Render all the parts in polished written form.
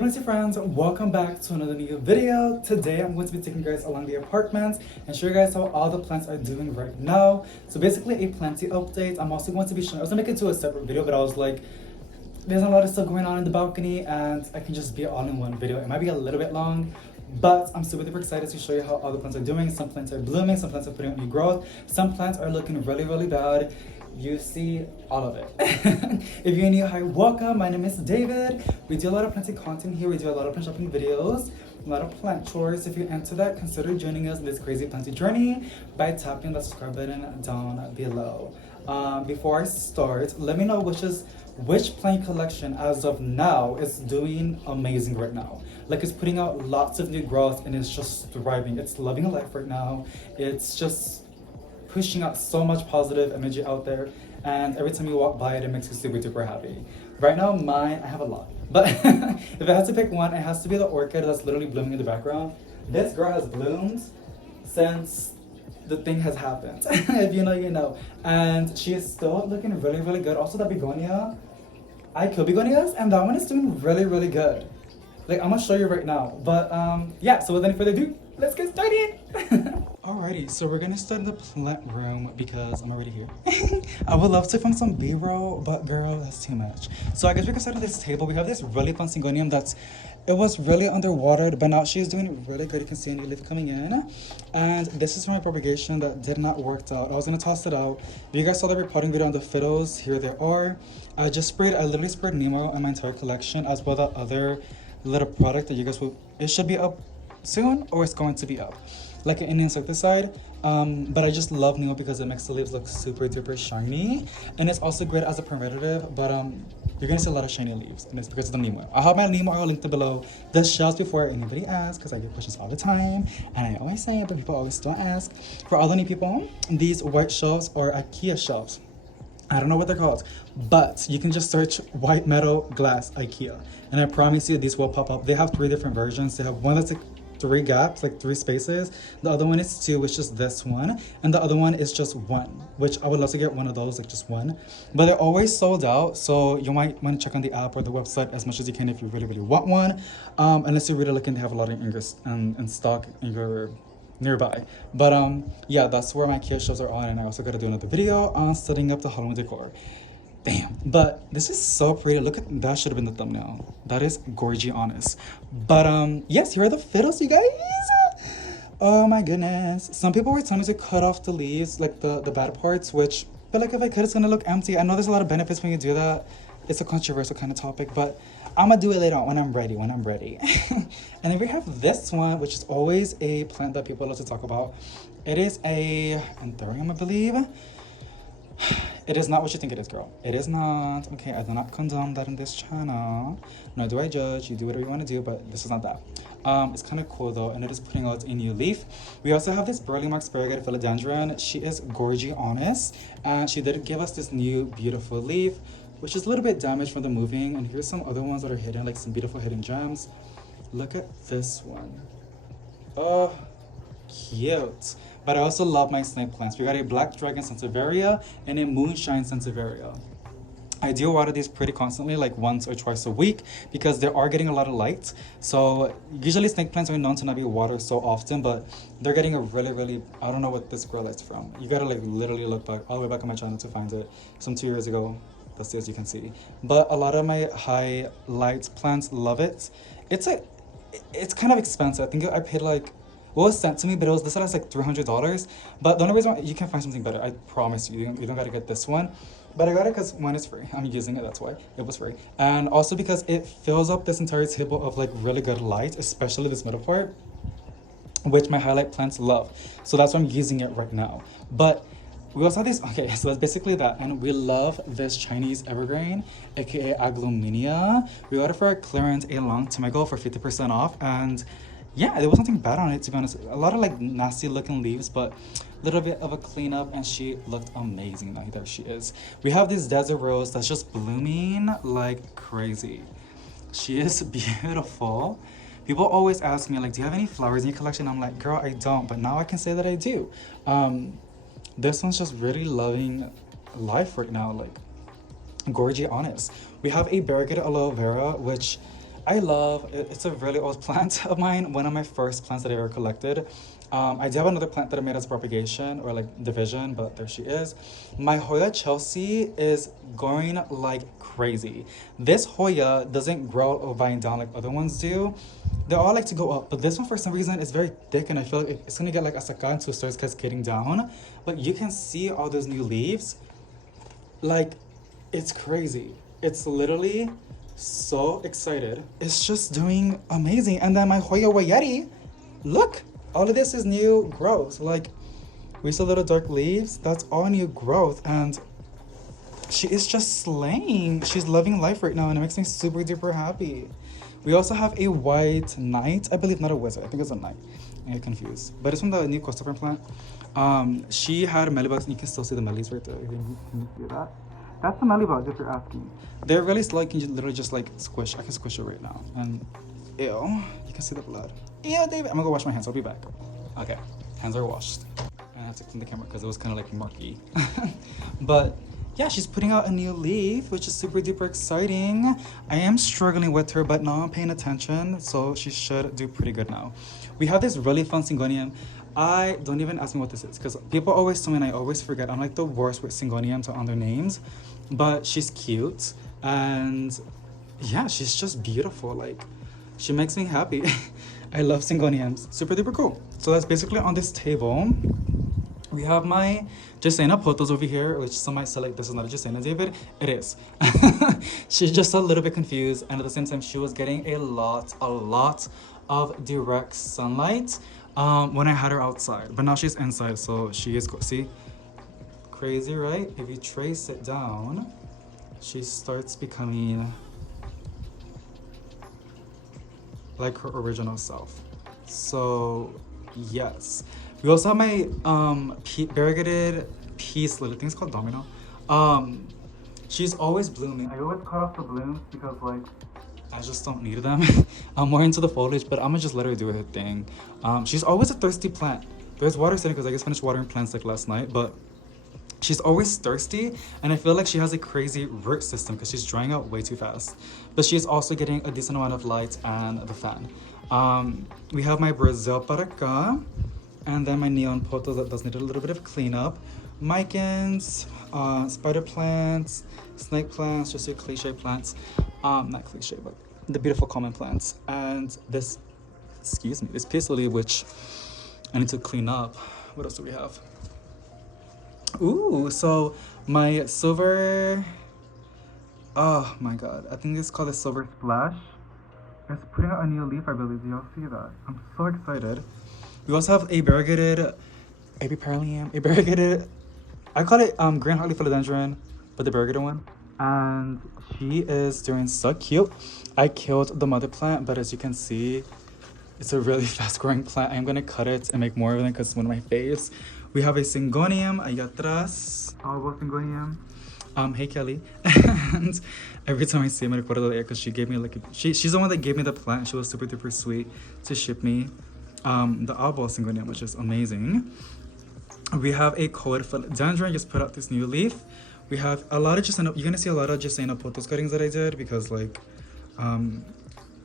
Hey friends, welcome back to another new video. Today I'm going to be taking you guys along the apartment and show you guys how all the plants are doing right now. So basically a planty update. I'm also going to be showing, I was gonna make it to a separate video, but I was like, there's a lot of stuff going on in the balcony and I can just be all in one video. It might be a little bit long, but I'm super duper excited to show you how all the plants are doing. Some plants are blooming, some plants are putting out new growth, some plants are looking really bad. You see all of it. If you're new, hi, welcome. My name is David. We do a lot of planting content here. We do a lot of plant shopping videos, a lot of plant chores. If you're into that, consider joining us in this crazy planting journey by tapping the subscribe button down below. Before I start, let me know which plant collection as of now is doing amazing right now. Like, it's putting out lots of new growth and it's just thriving. It's loving life right now. It's just pushing out so much positive energy out there, and every time you walk by it, it makes you super duper happy. Right now, mine, I have a lot, but if I had to pick one, it has to be the orchid that's literally blooming in the background. This girl has bloomed since the thing has happened. If you know, you know. And she is still looking really good. Also, the begonia, I kill begonias, and that one is doing really good. Like, I'm gonna show you right now. But yeah, so without any further ado, let's get started. Alrighty, so we're gonna start in the plant room because I'm already here. I would love to film some B-roll, but girl, that's too much. So I guess we can start at this table. We have this really fun syngonium it was really underwatered, but now she's doing really good. You can see a new leaf coming in. And this is from my propagation that did not work out. I was gonna toss it out. If you guys saw the repotting video on the fiddles, here they are. I literally sprayed neem oil in my entire collection, as well as that other little product that you guys it should be up soon, or it's going to be up, like an insecticide. But I just love neem oil because it makes the leaves look super duper shiny, and it's also great as a preventative. But you're gonna see a lot of shiny leaves, and it's because of the neem oil. I have my neem oil linked below the shelves before anybody asks, because I get questions all the time, and I always say it, but people always don't ask. For all the new people, these white shelves are IKEA shelves. I don't know what they're called, but you can just search white metal glass IKEA, and I promise you these will pop up. They have 3 different versions. They have one that's like 3 gaps, like 3 spaces. The other one is 2, which is this one, and the other one is just 1, which I would love to get one of those, like just one. But they're always sold out, so you might want to check on the app or the website as much as you can if you really want one. Unless you're really looking to have a lot of in stock in your nearby. But yeah, that's where my IKEA shelves are on, and I also got to do another video on setting up the Halloween decor. Damn, but this is so pretty. Look at that, should have been the thumbnail. That is gorgy honest. But yes, here are the fiddles, you guys. Oh my goodness. Some people were telling me to cut off the leaves, like the bad parts, which I feel like if I could, it's gonna look empty. I know there's a lot of benefits when you do that. It's a controversial kind of topic, but I'm gonna do it later on when I'm ready. And then we have this one, which is always a plant that people love to talk about. It is a anthurium, I believe. It is not what you think it is, girl. It is not. Okay, I do not condone that in this channel. Nor do I judge. You do whatever you want to do, but this is not that. It's kind of cool though, and it is putting out a new leaf. We also have this Burley Mark Sparrowhead Philodendron. She is gorgy honest, and she did give us this new beautiful leaf, which is a little bit damaged from the moving. And here's some other ones that are hidden, like some beautiful hidden gems. Look at this one. Oh, cute. But I also love my snake plants. We got a black dragon sansevieria and a moonshine sansevieria. I do water these pretty constantly, like once or twice a week, because they are getting a lot of light. So usually snake plants are known to not be watered so often, but they're getting a really, I don't know what this girl is from. You gotta like literally look back all the way back on my channel to find it. Some 2 years ago, that's as you can see. But a lot of my high light plants love it. It's kind of expensive. I think I paid like, well, it was sent to me, but it was listed as like $300. But the only reason why you can find something better, I promise you, you don't gotta get this one. But I got it because one is free. I'm using it, that's why it was free. And also because it fills up this entire table of like really good light, especially this middle part, which my highlight plants love. So that's why I'm using it right now. But we also have these, okay, so that's basically that. And we love this Chinese evergreen, aka agluminia. We got it for our clearance a long time ago for 50% off. And yeah, there was nothing bad on it, to be honest. A lot of like nasty looking leaves, but a little bit of a cleanup, and she looked amazing. Now there she is. We have this desert rose that's just blooming like crazy. She is beautiful. People always ask me like, do you have any flowers in your collection? I'm like, girl, I don't, but now I can say that I do. This one's just really loving life right now, like gorgy honest. We have a variegated aloe vera, which I love it. It's a really old plant of mine. One of my first plants that I ever collected. I do have another plant that I made as propagation or like division, but there she is. My Hoya Chelsea is growing like crazy. This Hoya doesn't grow or vine down like other ones do. They all like to go up, but this one for some reason is very thick, and I feel like it's gonna get like a second until it starts cascading down. But you can see all those new leaves. Like, it's crazy. It's literally so excited. It's just doing amazing. And then my Hoya Wayeti, look, all of this is new growth. Like, we saw little dark leaves. That's all new growth. And she is just slaying. She's loving life right now, and it makes me super duper happy. We also have a white knight. I believe not a wizard. I think it's a knight. I get confused. But it's from the new Costa Fern plant. She had mealybugs, and you can still see the mellies right there. Can you see that? That's the mellibug, if you're asking. They're really slow. You can literally just like squish. I can squish it right now. And ew, you can see the blood. Ew, David. I'm gonna go wash my hands. I'll be back. Okay, hands are washed. And I have to clean the camera because it was kind of like murky. But yeah, she's putting out a new leaf, which is super duper exciting. I am struggling with her, but now I'm paying attention, so she should do pretty good now. We have this really fun syngonium. I don't even ask me what this is, because people always tell me and I always forget. I'm like the worst with syngoniums on their names, but she's cute, and yeah, she's just beautiful. Like, she makes me happy. I love syngoniums. Super duper cool. So that's basically on this table. We have my Jasena Potos over here, which some might say like this is not a Jasena, David. It is. She's just a little bit confused, and at the same time, she was getting a lot of direct sunlight when I had her outside. But now she's inside, so she is, see? Crazy, right? If you trace it down, she starts becoming like her original self. So, yes. We also have my variegated peace lily. I think it's called Domino. She's always blooming. I always cut off the blooms because like I just don't need them. I'm more into the foliage, but I'm gonna just let her do her thing. She's always a thirsty plant. There's water sitting because I just finished watering plants like last night, but she's always thirsty, and I feel like she has a crazy root system because she's drying out way too fast. But she's also getting a decent amount of light and the fan. We have my Brazil Paraca, and then my neon potos that does need a little bit of cleanup. Micans, spider plants, snake plants, just your cliche plants. Not cliche, but the beautiful common plants. And this, excuse me, this peace lily, which I need to clean up. What else do we have? Ooh, so my silver, oh my god, I think it's called a silver splash. It's putting out a new leaf, I believe. Do y'all see that? I'm so excited. We also have a variegated Epipyralium, a variegated, I call it Grand Hartley Philodendron, but the variegated one. And she is doing so cute. I killed the mother plant, but as you can see, it's a really fast growing plant. I'm gonna cut it and make more of them because it's one of my faves. We have a Syngonium, a Yatras, Albo Syngonium. Hey Kelly. And every time I see him, I record a little because she gave me like she's the one that gave me the plant. She was super duper sweet to ship me the Albo Syngonium, which is amazing. We have a Coed Philodendron, just put out this new leaf. We have a lot of Jasena, you're gonna see a lot of Jasena Potos cuttings that I did because like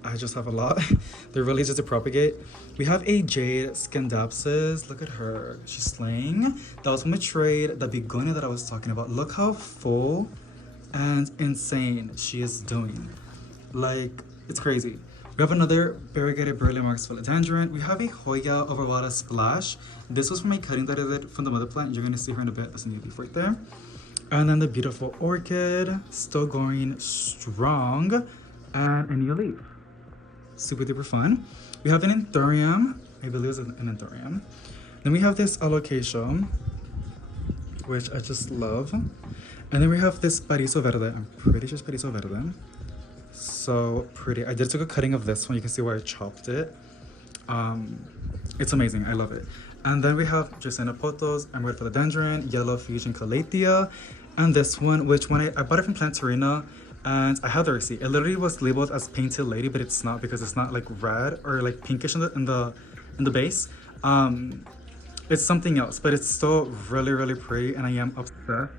I just have a lot. They're really easy to propagate. We have a Jade Scandapsis. Look at her. She's slaying. That was from a trade, the begonia that I was talking about. Look how full and insane she is doing. Like, it's crazy. We have another variegated Burley Marks Philodendron. We have a Hoya Overwater Splash. This was from a cutting that I did from the mother plant. You're going to see her in a bit. That's a new leaf right there. And then the beautiful orchid, still going strong, and a new leaf. Super duper fun. We have an Anthurium. I believe it's an Anthurium. Then we have this Alocasia, which I just love. And then we have this Pariso Verde. I'm pretty sure it's Pariso Verde. So pretty. I did take a cutting of this one. You can see where I chopped it. It's amazing. I love it. And then we have Jasena Potos, Emerald Philodendron, Yellow Fusion Calathea, and this one, which one I bought it from Plantarina. And I have the receipt. It literally was labeled as Painted Lady, but it's not because it's not like red or like pinkish in the base. It's something else, but it's still really pretty, and I am obsessed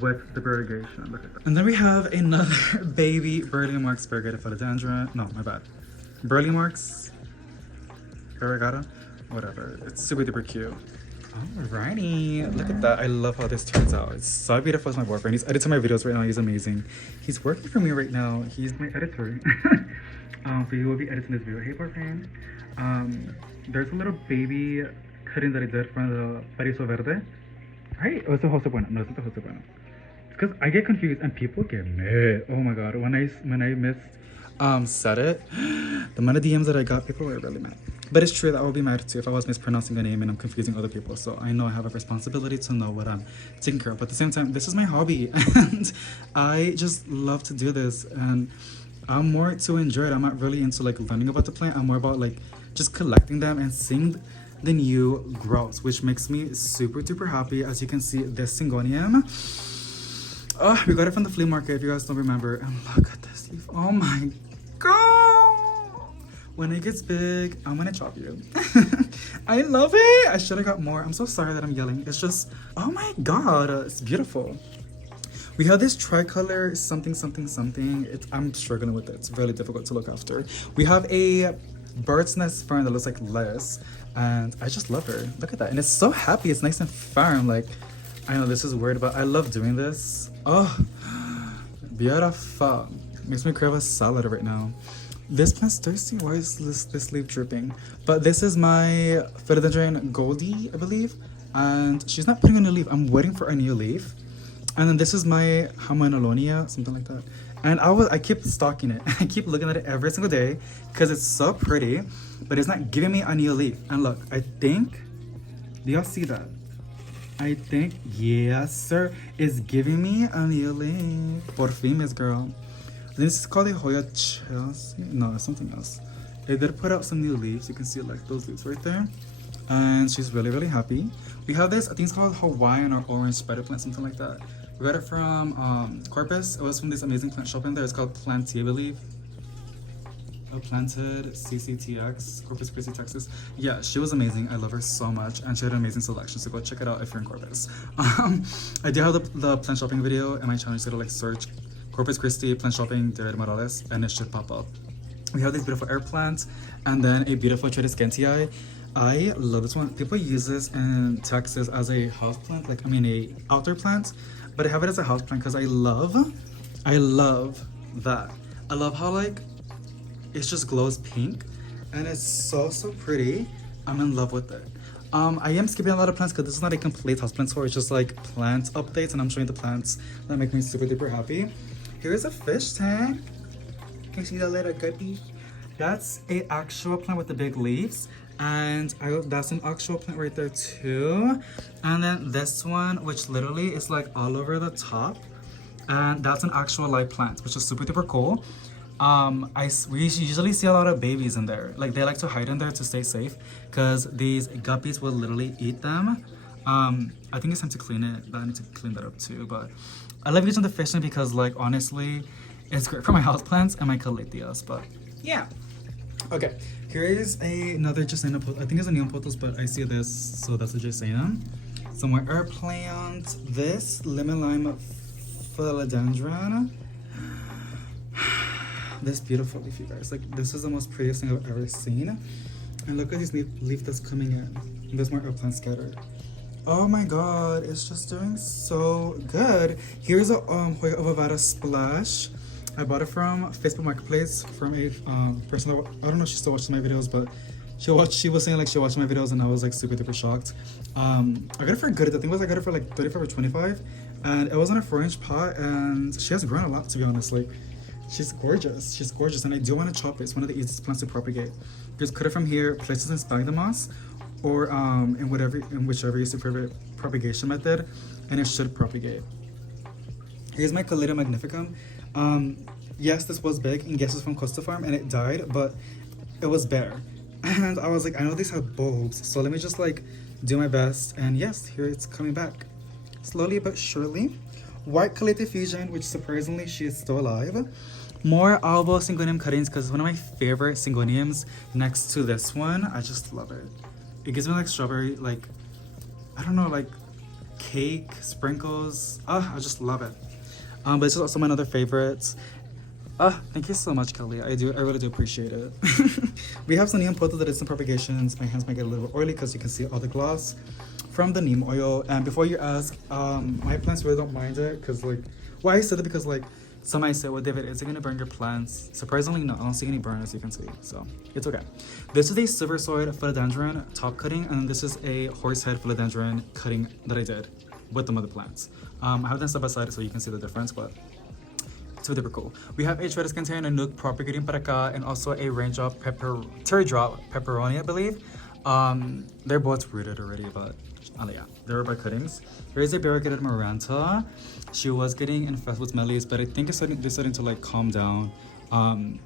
with the variegation. Look at that. And then we have another baby Burley Marks variegated Philodendron. No, my bad. Burley Marks variegata, whatever. It's super duper cute. Alrighty, look at that. I love how this turns out. It's so beautiful. It's my boyfriend. He's editing my videos right now. He's amazing. He's working for me right now. He's my editor. So he will be editing this video. Hey, boyfriend. There's a little baby cutting that I did from the Pariso Verde. Right? Oh, it's the Jose Bueno. No, it's not the Jose Bueno. It's because I get confused and people get mad. Oh my god. When I missed said it, the amount of DMs that I got, people were really mad. But it's true that I will be mad too if I was mispronouncing a name and I'm confusing other people. So I know I have a responsibility to know what I'm taking care of. But at the same time, this is my hobby and I just love to do this. And I'm more to enjoy it. I'm not really into like learning about the plant. I'm more about like just collecting them and seeing the new growth, which makes me super duper happy. As you can see, this Syngonium. Oh, we got it from the flea market if you guys don't remember. And look at this leaf. Oh my god. When it gets big, I'm gonna chop you. I love it. I should have got more. I'm so sorry that I'm yelling. It's just, oh my god, it's beautiful. We have this tricolor something. I'm struggling with it. It's really difficult to look after. We have a bird's nest fern that looks like lettuce, and I just love her. Look at that. And it's so happy. It's nice and firm. Like, I know this is weird, but I love doing this. Oh, beautiful. Makes me crave a salad right now. This plant's thirsty. Why is this leaf dripping? But this is my Philodendron Goldie, I believe. And she's not putting a new leaf. I'm waiting for a new leaf. And then this is my Hamanolonia, something like that. And I keep stalking it. I keep looking at it every single day because it's so pretty, but it's not giving me a new leaf. And look, I think, do y'all see that? I think, yes, sir, it's giving me a new leaf. Por fin, Miss Girl. This is called the Hoya Chelsea. No, it's something else. They did put out some new leaves. You can see like those leaves right there. And she's really, really happy. We have this, I think it's called Hawaiian or orange spider plant, something like that. We got it from Corpus. It was from this amazing plant shop in there. It's called Planty, I believe. Planted CCTX, Corpus Christi, Texas. Yeah, she was amazing. I love her so much. And she had an amazing selection. So go check it out if you're in Corpus. I do have the plant shopping video in my channel. So like search Corpus Christi plant shopping de Morales and it should pop up. We have these beautiful air plants and then a beautiful Tradescantii. I love this one. People use this in Texas as a house plant, like a outdoor plant, but I have it as a house plant because I love that. I love how like it just glows pink and it's so pretty. I'm in love with it. I am skipping a lot of plants because this is not a complete house plant tour. It's just like plant updates and I'm showing the plants that make me super duper happy. Here's a fish tank. Can you see that little guppy? That's a actual plant with the big leaves. And that's an actual plant right there too. And then this one, which literally is like all over the top. And that's an actual live plant, which is super duper cool. We usually see a lot of babies in there. Like they like to hide in there to stay safe because these guppies will literally eat them. I think it's time to clean it, but I need to clean that up too. But I love using the fish tank because like honestly, it's great for my houseplants and my calatheas, but yeah. Okay, here is another Jasena pothos. I think it's a neon pothos, but I see this, so that's a Jasena. Some more air plants. This lemon lime Philodendron. This beautiful leaf, you guys. Like this is the most prettiest thing I've ever seen. And look at this leaf that's coming in. And there's more air plants scattered. Oh my god, it's just doing so good. Here's a Hoya ovata Splash. I bought it from Facebook Marketplace from a person that, I don't know if she still watches my videos, but she was saying like she watched my videos and I was like super duper shocked. I got it for good. I think I got it for like 35 or 25 and it was in a 4-inch pot and she has grown a lot, to be honest. Like she's gorgeous and I do want to chop it. It's one of the easiest plants to propagate. Just cut it from here, place it in sphagnum moss or in whichever is your favorite propagation method and it should propagate. Here's my Caleta magnificum. Yes, this was big and yes, it's from Costa Farm and it died, but it was bare. And I was like, I know these have bulbs, so let me just like do my best. And yes, here it's coming back. Slowly but surely. White Caleta Fusion, which surprisingly she is still alive. More Albo Syngonium cuttings because it's one of my favorite Syngoniums next to this one. I just love it. It gives me like strawberry, like, I don't know, like cake, sprinkles. I just love it. But this is also my other favorites. Thank you so much, Kelly. I really do appreciate it. We have some neon photos that did some propagations. My hands might get a little bit oily because you can see all the gloss from the neem oil. And before you ask, my plants really don't mind it because like, why I said it because like, some might say, well, David, is it gonna burn your plants? Surprisingly, no, I don't see any burn as you can see, so it's okay. This is a silver sword philodendron top cutting, and this is a horsehead philodendron cutting that I did with the mother plants. I have them side by side so you can see the difference, but it's super cool. We have a Shredded Container, a Nook Propagating para acá, and also a Raindrop Teardrop Pepperoni, I believe. They're both rooted already, but yeah, they're by cuttings. Here is a variegated Maranta. She was getting infested with mellies, but I think they're starting to like calm down. I'm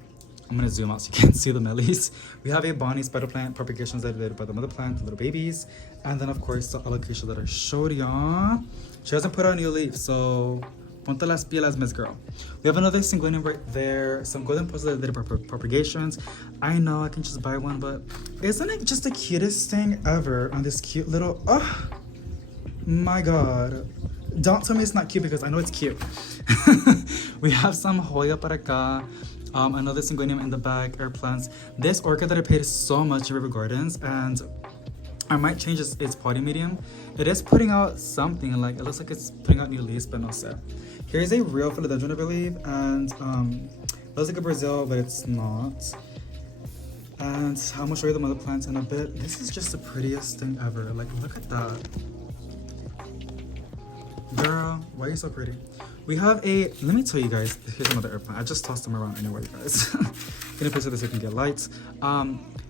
gonna zoom out so you can see the mellies. We have a Bonnie spider plant propagations that I did by the mother plant, the little babies, and then of course the alocasia that I showed y'all. She hasn't put out a new leaf, so ponte las pilas, Miss Girl. We have another Syngonium right there, some golden posters that I did propagations. I know I can just buy one, but isn't it just the cutest thing ever on this cute little, oh my god. Don't tell me it's not cute because I know it's cute. We have some Hoya para acá, another Syngonium in the back, air plants. This orchid that I paid so much in River Gardens, and I might change its potting medium. It is putting out something, like it looks like it's putting out new leaves, but no set. Here's a real philodendron, I believe, and it looks like a Brazil, but it's not. And I'm gonna show you the mother plants in a bit. This is just the prettiest thing ever. Like, look at that. Girl, why are you so pretty? We have a, let me tell you guys, here's another air plant. I just tossed them around anyway, you guys. Gonna picture this so you can get lights.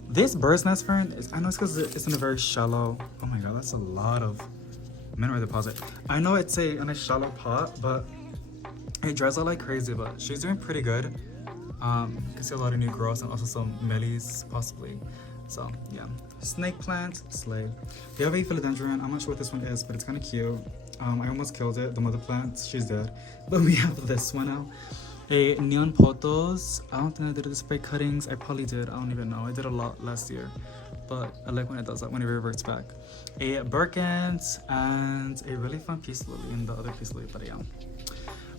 This bird's nest fern, I know it's because it's in a very shallow, oh my god, that's a lot of mineral deposit. I know it's in a shallow pot, but it dries out like crazy, but she's doing pretty good. You can see a lot of new growth and also some mellies, possibly. So, yeah. Snake plant, slay. We have a philodendron. I'm not sure what this one is, but it's kind of cute. I almost killed it, the mother plant, she's dead. But we have this one now. A neon potos. I don't think I did this by cuttings. I probably did, I don't even know. I did a lot last year, but I like when it does that, when it reverts back. A Birkins and a really fun peace lily in the other peace lily, but yeah.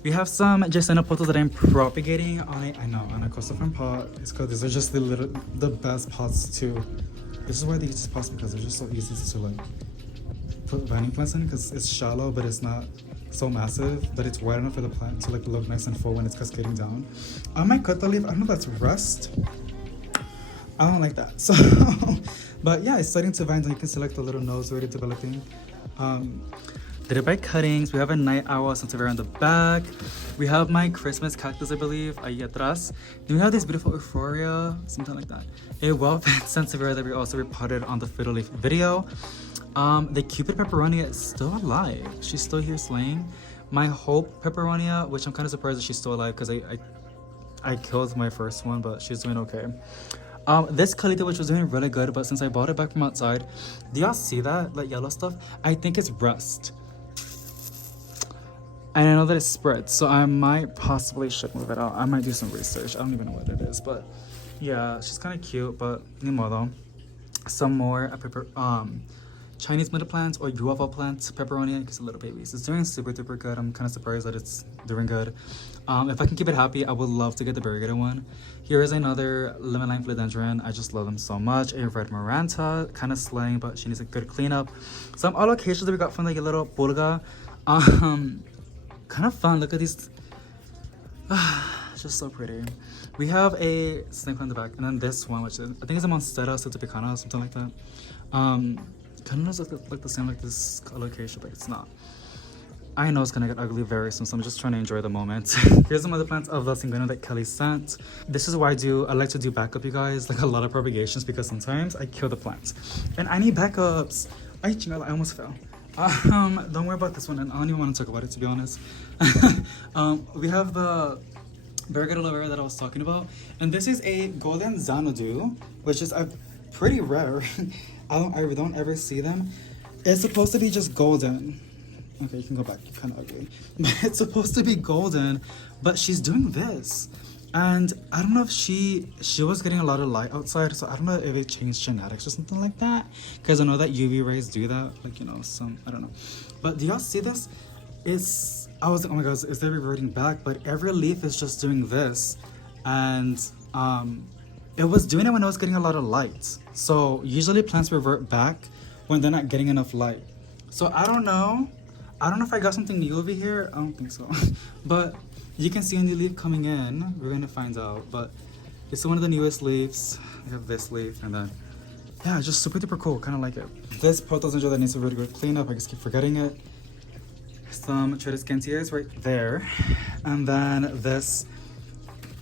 We have some Jesena potos that I'm propagating on a Costa Farm pot. It's called, these are just the best pots too. This is why they use these pots, because they're just so easy to like put vining plants in, because it's shallow but it's not so massive, but it's wide enough for the plant to like look nice and full when it's cascading down. I might cut the leaf. I don't know if that's rust. I don't like that. So, but yeah, it's starting to vine, and you can see like the little nose already developing. Did it by cuttings. We have a night owl sansevieria in the back. We have my Christmas cactus, I believe, ahí atrás. Then we have this beautiful euphoria, something like that. A well-fed sansevieria that we also repotted on the fiddle leaf video. The Cupid peperonia is still alive. She's still here slaying. My Hope peperonia, which I'm kind of surprised that she's still alive because I killed my first one, but she's doing okay. This Calita, which was doing really good, but since I bought it back from outside, do y'all see that, like yellow stuff? I think it's rust. And I know that it spreads, so I might possibly should move it out. I might do some research. I don't even know what it is, but yeah, she's kind of cute, but ni modo. Some more Chinese middle plants or UFO plants, peperonia, because little babies. It's doing super duper good. I'm kind of surprised that it's doing good. If I can keep it happy, I would love to get the variegated one. Here is another lemon lime philodendron. I just love them so much. A red maranta, kind of slaying, but she needs a good cleanup. Some alocasia that we got from like a little pulga. Kind of fun. Look at these. It's just so pretty. We have a snake plant in the back, and then this one, which is, I think it's a Monstera Sotopicana or something like that. Kind of looks like the same like this alocasia, but it's not. I know it's gonna get ugly very soon, so I'm just trying to enjoy the moment. Here's some other plants of the Syngonium that Kelly sent. This is why I like to do backup, you guys, like a lot of propagations, because sometimes I kill the plants. And I need backups. I almost fell. Don't worry about this one, and I don't even want to talk about it, to be honest. We have the variegated aloe vera that I was talking about, and this is a golden Xanadu, which is pretty rare. I don't ever see them. It's supposed to be just golden. Okay, you can go back, kind of ugly. But it's supposed to be golden, but she's doing this. And I don't know if she was getting a lot of light outside, so I don't know if it changed genetics or something like that. Because I know that UV rays do that, like, you know, some, I don't know. But do y'all see this? I was like, oh my god, is they reverting back? But every leaf is just doing this. And it was doing it when it was getting a lot of light. So usually plants revert back when they're not getting enough light. So I don't know if I got something new over here. I don't think so. But you can see a new leaf coming in. We're gonna find out. But it's one of the newest leaves. We have this leaf, and then yeah, just super duper cool. Kind of like it. This Philodendron that needs a really good cleanup. I just keep forgetting it. Some Tradescantias right there, and then this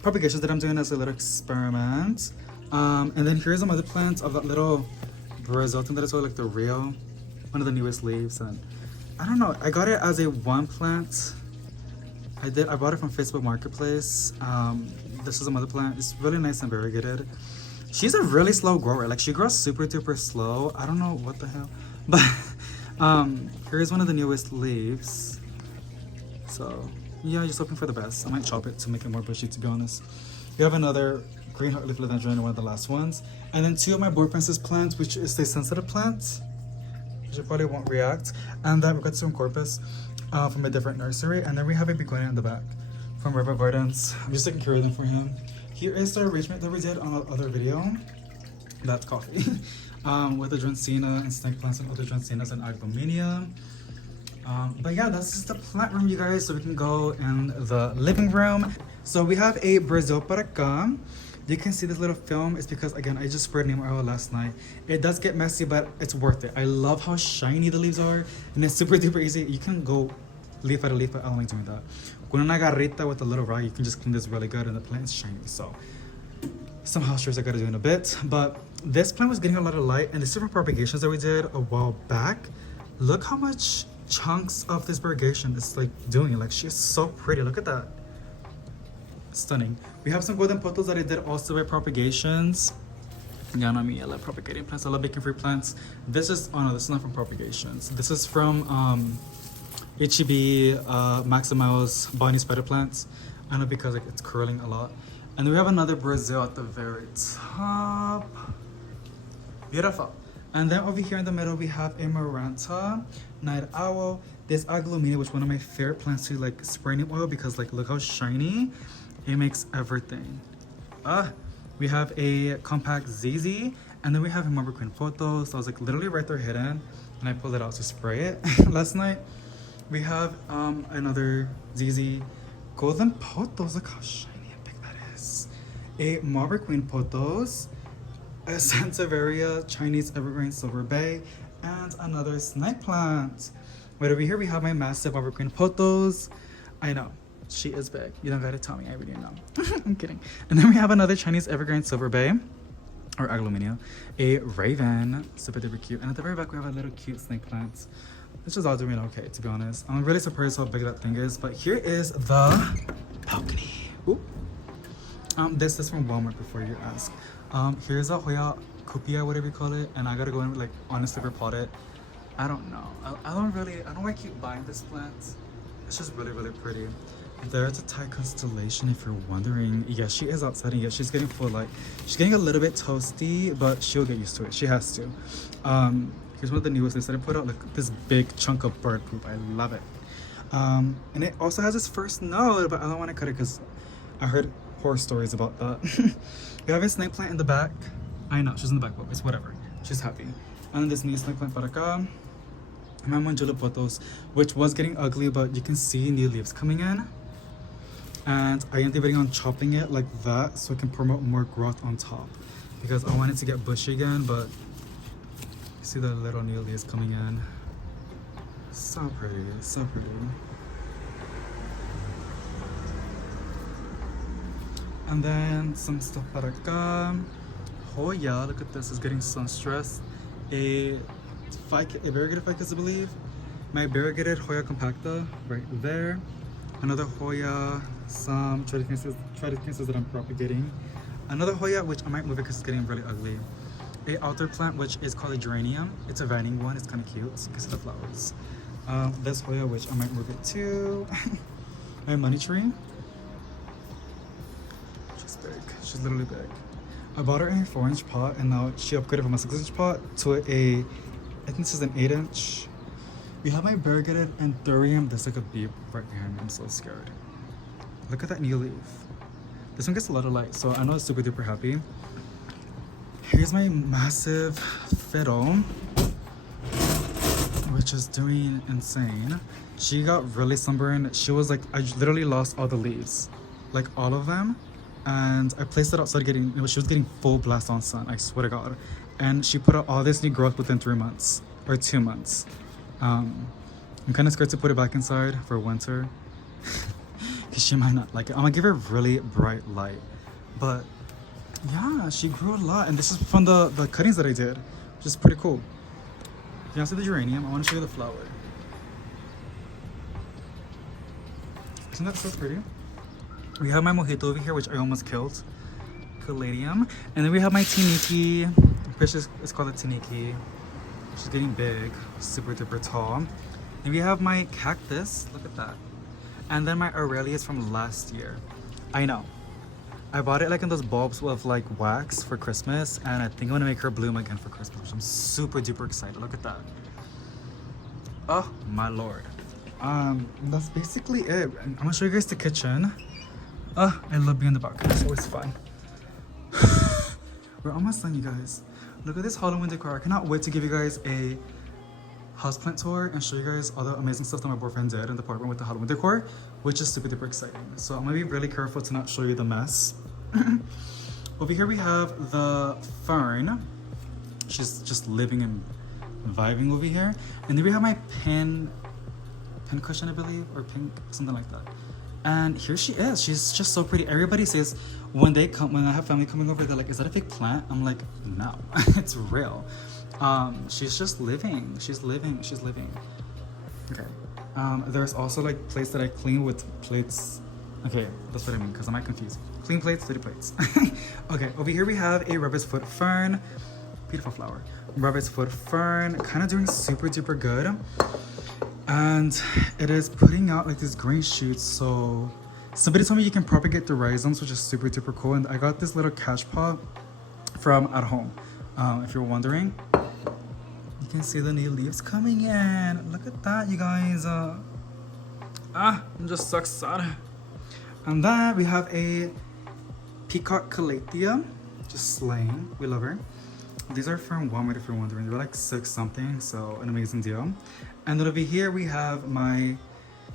propagations that I'm doing as a little experiment. And then here's some other plants of that little Brazil thing that is really like the real, one of the newest leaves. And I don't know, I got it as a one plant. I bought it from Facebook Marketplace. This is a mother plant. It's really nice and variegated. She's a really slow grower. Like, she grows super duper slow. I don't know what the hell. But here's one of the newest leaves. So yeah, just hoping for the best. I might chop it to make it more bushy, to be honest. We have another green heart leaf philodendron, one of the last ones. And then two of my boar princess plants, which is the sensitive plants, which I probably won't react. And then we've got some corpus from a different nursery. And then we have a begonia in the back from River Gardens. I'm just taking care of them for him. Here is the arrangement that we did on our other video. That's coffee. With the dracaena and snake plants and other dracaenas and aglaomenia. But yeah, this is the plant room, you guys. So we can go in the living room. So we have a Brazil para cá. You can see this little film. It's because, again, I just sprayed neem oil last night. It does get messy, but it's worth it. I love how shiny the leaves are, and it's super duper easy. You can go leaf at a leaf, but I don't like doing that. Con una garrita with a little rag, you can just clean this really good, and the plant is shiny. So some house chores I gotta do in a bit. But this plant was getting a lot of light, and the super propagations that we did a while back, look how much chunks of this variegation is like doing. Like, she's so pretty. Look at that. Stunning. We have some golden petals that I did also with propagations. Yeah, I mean, I love propagating plants. I love making free plants. This is, oh no, this is not from propagations. This is from HEB Maximo's Bonnie spider plants. I know, because like it's curling a lot. And then we have another Brazil at the very top. Beautiful. And then over here in the middle, we have a Maranta, Night Owl, this aglaomenia, which is one of my favorite plants to like spray neem oil, because like, look how shiny it makes everything. We have a compact ZZ, and then we have a Marble Queen photo. So I was like literally right there hidden, and I pulled it out to spray it last night. We have another ZZ golden potos. Look how shiny and big that is. A Marble Queen potos, a Sansevieria Chinese evergreen silver bay, and another snake plant. Right over here we have my massive Marble Queen potos. I know, she is big. You don't gotta tell me, I already know. I'm kidding. And then we have another Chinese evergreen silver bay, or aglaomenia, a raven, super duper cute. And at the very back we have a little cute snake plant, which is all doing okay, to be honest. I'm really surprised how big that thing is. But here is the balcony. Ooh. This is from Walmart, before you ask. Here's a Hoya Cupia, whatever you call it, and I gotta go and like honestly repot it. I don't know. I don't know why I keep buying this plant. It's just really, really pretty. There's a Thai constellation, if you're wondering. Yes, she is outside, and yes, she's getting full light. She's getting a little bit toasty, but she'll get used to it. She has to. Here's one of the newest things that I put out, like this big chunk of bird poop. I love it. And it also has its first node, but I don't want to cut it because I heard horror stories about that. We have a snake plant in the back. I know, she's in the back, but it's whatever. She's happy. And then this new snake plant para cá. My Manjula potos, which was getting ugly, but you can see new leaves coming in. And I am debating on chopping it like that so I can promote more growth on top, because I want it to get bushy again. But you see the little new leaves coming in. So pretty, so pretty. And then some stuff para cá. Hoya, look at this, is getting sun stressed. A variegated ficus, I believe. My variegated Hoya compacta right there. Another Hoya, some Tradescantias that I'm propagating. Another Hoya, which I might move it because it's getting really ugly. A outdoor plant, which is called a geranium. It's a vining one. It's kind of cute. So you can see the flowers. This Hoya, which I might move it too. My money tree. She's literally big. I bought her in a 4-inch pot, and now she upgraded from a 6-inch pot to a, I think this is an 8-inch. We have my variegated anthurium. There's like a bee right here, and I'm so scared. Look at that new leaf. This one gets a lot of light, so I know it's super duper happy. Here's my massive fiddle, which is doing insane. She got really sunburned. She was like, I literally lost all the leaves, like all of them. And I placed it outside getting, she was getting full blast on sun, I swear to God. And she put out all this new growth within 3 months, or 2 months. I'm kind of scared to put it back inside for winter, because she might not like it. I'm gonna give her really bright light. But yeah, she grew a lot. And this is from the cuttings that I did, which is pretty cool. If you want to see the geranium, I want to show you the flower. Isn't that so pretty? We have my mojito over here, which I almost killed. Caladium. And then we have my tiniki, which is called a tiniki. She's getting big, super duper tall. And we have my cactus, look at that. And then my Aurelius from last year. I know. I bought it like in those bulbs with like wax for Christmas, and I think I'm gonna make her bloom again for Christmas, which I'm super duper excited. Look at that. Oh my lord. That's basically it. I'm gonna show you guys the kitchen. I love being in the balcony, it's always fun. We're almost done, you guys. Look at this Halloween decor. I cannot wait to give you guys a houseplant tour and show you guys all the amazing stuff that my boyfriend did in the apartment with the Halloween decor, which is super duper exciting. So I'm gonna be really careful to not show you the mess. Over here we have the Fern. She's just living and vibing over here. And then we have my pin cushion, I believe, or pink, something like that. And here she is. She's just so pretty. Everybody says when I have family coming over, they're like, is that a fake plant? I'm like, no, it's real. She's just living. She's living. Okay. There's also like plates that I clean with plates. Okay, that's what I mean, because I might confuse. Clean plates, dirty plates. Okay, over here we have a rabbit's foot fern. Beautiful flower. Rabbit's foot fern, kind of doing super duper good. And it is putting out like these green shoots. So somebody told me you can propagate the rhizomes, which is super duper cool. And I got this little catch pot from at home. If you're wondering, you can see the new leaves coming in. Look at that, you guys. I'm just so excited. And then we have a peacock calathea, just slaying. We love her. These are from Walmart, if you're wondering. They're like 6 something, so an amazing deal. And then over here we have my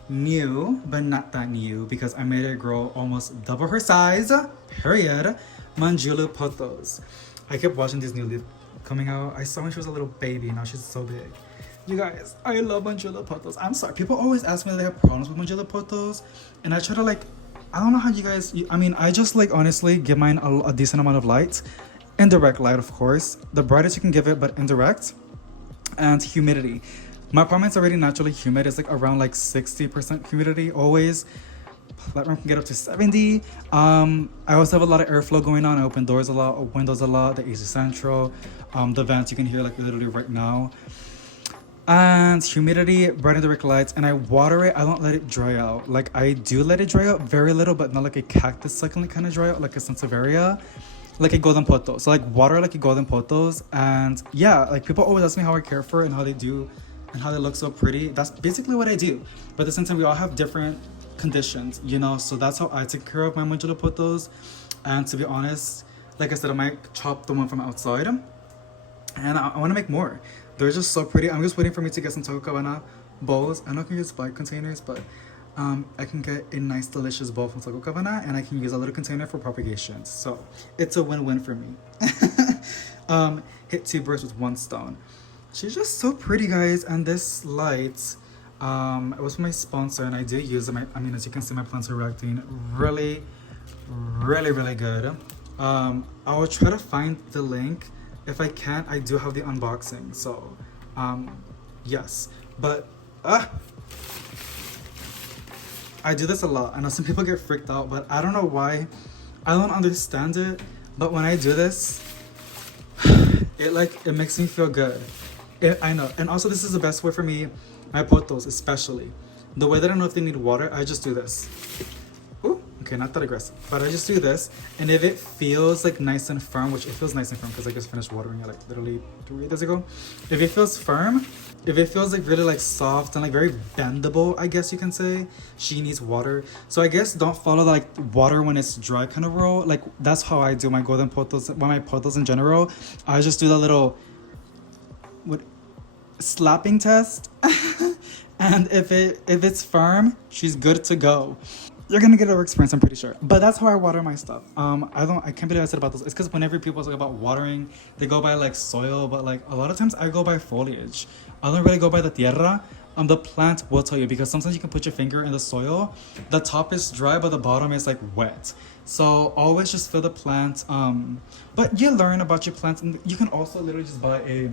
new, but not that new, because I made it grow almost double her size, period, Manjula pothos. I kept watching these new leaves coming out. I saw when she was a little baby, now she's so big. You guys, I love Manjula pothos. I'm sorry, people always ask me if they have problems with Manjula pothos, and I try to like, I don't know how you guys, I mean, I just like honestly give mine a decent amount of light. Indirect light, of course. The brightest you can give it, but indirect. And humidity. My apartment's already naturally humid. It's like around like 60% humidity always. That room can get up to 70. I also have a lot of airflow going on. I open doors a lot, windows a lot, the AC central. The vents you can hear like literally right now. And humidity, bright and direct lights. And I water it. I don't let it dry out. Like I do let it dry out very little, but not like a cactus succulent kind of dry out, like a sansevieria. Like a golden poto. So like water like a golden potos. And yeah, like people always ask me how I care for it and how they do and how they look so pretty. That's basically what I do. But at the same time, we all have different conditions, you know? So that's how I take care of my Manjula potos. And to be honest, like I said, I might chop the one from outside. And I want to make more. They're just so pretty. I'm just waiting for me to get some Taco Cabana bowls. I know I can use 5 containers, but I can get a nice delicious bowl from Taco Cabana, and I can use a little container for propagation. So it's a win-win for me. Hit 2 birds with 1 stone. She's just so pretty, guys. And this light, it was from my sponsor, and I do use it. I mean, as you can see, my plants are reacting really, really, really good. I will try to find the link. If I can't, I do have the unboxing. So yes, but I do this a lot. I know some people get freaked out, but I don't know why. I don't understand it, but when I do this, it makes me feel good. I know. And also this is the best way for me, my potos especially. The way that I know if they need water, I just do this. Ooh, Okay, not that aggressive, but I just do this, and if it feels like nice and firm, which it feels nice and firm because I just finished watering it like literally 3 days ago. If it feels firm, if it feels like really like soft and like very bendable, I guess you can say, she needs water. So I guess don't follow the, like water when it's dry kind of rule. Like that's how I do my golden pothos, my pothos in general. I just do the little slapping test. And if it's firm, she's good to go. You're gonna get over experience, I'm pretty sure. But that's how I water my stuff. I can't believe I said about this. It's because whenever people talk about watering, they go by like soil, but like a lot of times I go by foliage. I don't really go by the tierra. The plant will tell you, because sometimes you can put your finger in the soil, the top is dry but the bottom is like wet. So always just fill the plant. But you learn about your plants, and you can also literally just buy a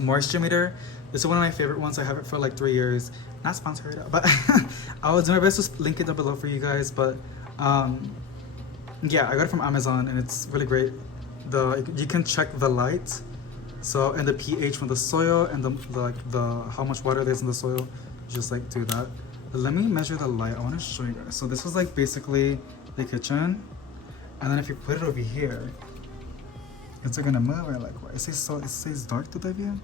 moisture meter. This is one of my favorite ones. I have it for like 3 years. Not sponsored, but I will do my best to link it down below for you guys. But yeah, I got it from Amazon and it's really great. You can check the light, so, and the pH from the soil, and the how much water there's in the soil. Just like do that. But let me measure the light. I want to show you guys. So this was like basically the kitchen, and then if you put it over here, it's gonna move. Or like what? It says dark to the view.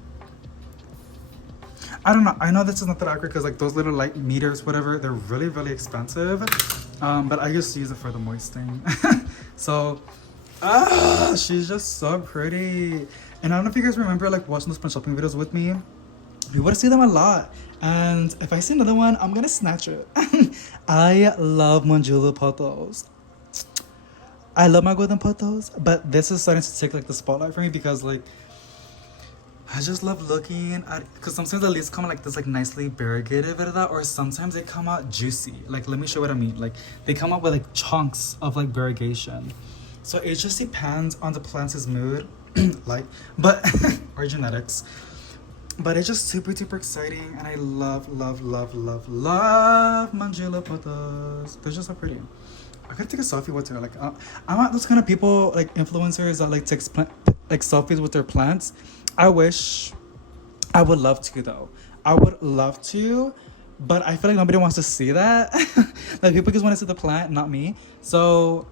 I don't know. I know this is not that accurate because like those little light meters, whatever, they're really, really expensive. But I just use it for the moisting. So, she's just so pretty. And I don't know if you guys remember like watching those shopping videos with me. We would see them a lot. And if I see another one, I'm gonna snatch it. I love Manjula pothos. I love my golden pothos, but this is starting to take like the spotlight for me because like I just love looking at, because sometimes the leaves come out like this, like nicely variegated, or sometimes they come out juicy. Like, let me show you what I mean. Like, they come out with like chunks of like variegation. So it just depends on the plant's mood, like, but or genetics. But it's just super, super exciting, and I love Manjula pothos. They're just so pretty. I gotta take a selfie with her. Like, I'm not those kind of people, like influencers that like take like selfies with their plants. I would love to though. I would love to, but I feel like nobody wants to see that. Like people just want to see the plant, not me. So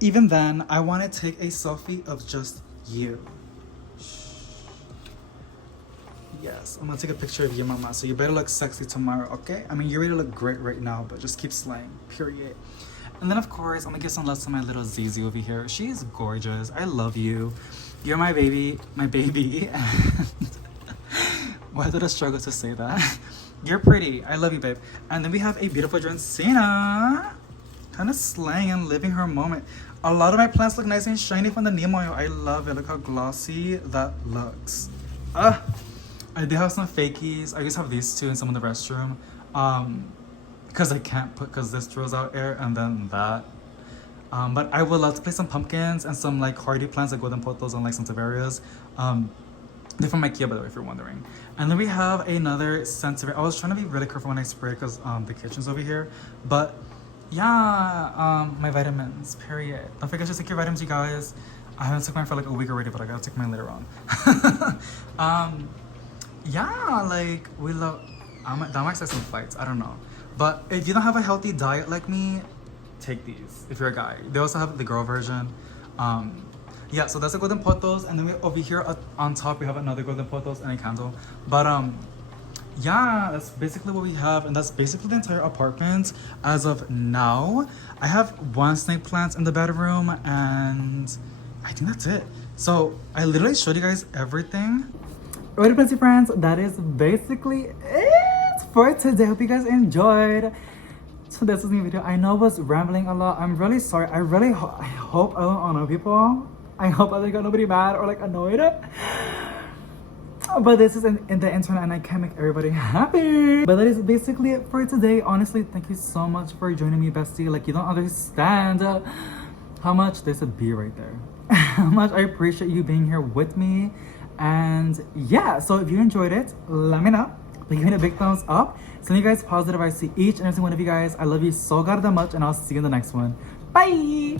even then, I want to take a selfie of just you. Yes, I'm gonna take a picture of you, mama. So you better look sexy tomorrow, okay? I mean, you already look great right now, but just keep slaying, period. And then of course, I'm gonna give some love to my little Zizi over here. She's gorgeous. I love you. You're my baby, my baby. Why did I struggle to say that? You're pretty. I love you, babe. And then we have a beautiful Drancina, kind of slaying and living her moment. A lot of my plants look nice and shiny from the neem oil. I love it. Look how glossy that looks. I do have some fakies. I just have these two in some of the restroom. Because I can't put, because this draws out air, and then that. But I would love to place some pumpkins and some like hardy plants like golden pothos and like some saverias. They're from IKEA, by the way, if you're wondering. And then we have another sensitive. I was trying to be really careful when I spray because the kitchen's over here. But yeah, my vitamins, period. Don't forget to take your vitamins, you guys. I haven't took mine for like a week already, but I gotta take mine later on. Yeah, like we love. That might start some fights. I don't know. But if you don't have a healthy diet like me, take these if you're a guy. They also have the girl version. Yeah, so that's the golden pothos, and then over here on top we have another golden pothos and a candle. But yeah, that's basically what we have, and that's basically the entire apartment as of now. I have 1 snake plant in the bedroom, and I think that's it. So I literally showed you guys everything. Alright, fancy friends, that is basically it for today. Hope you guys enjoyed. So this is the video. I know I was rambling a lot. I'm really sorry. I really I hope I don't annoy people. I hope I don't got nobody mad or like annoyed. But this is in the internet and I can't make everybody happy. But that is basically it for today. Honestly, thank you so much for joining me, bestie. Like, you don't understand how much, there's a B right there. How much I appreciate you being here with me. And yeah, so if you enjoyed it, let me know. Give me a big thumbs up. Send you guys positive. I see each and every one of you guys. I love you so goddamn much, and I'll see you in the next one. Bye!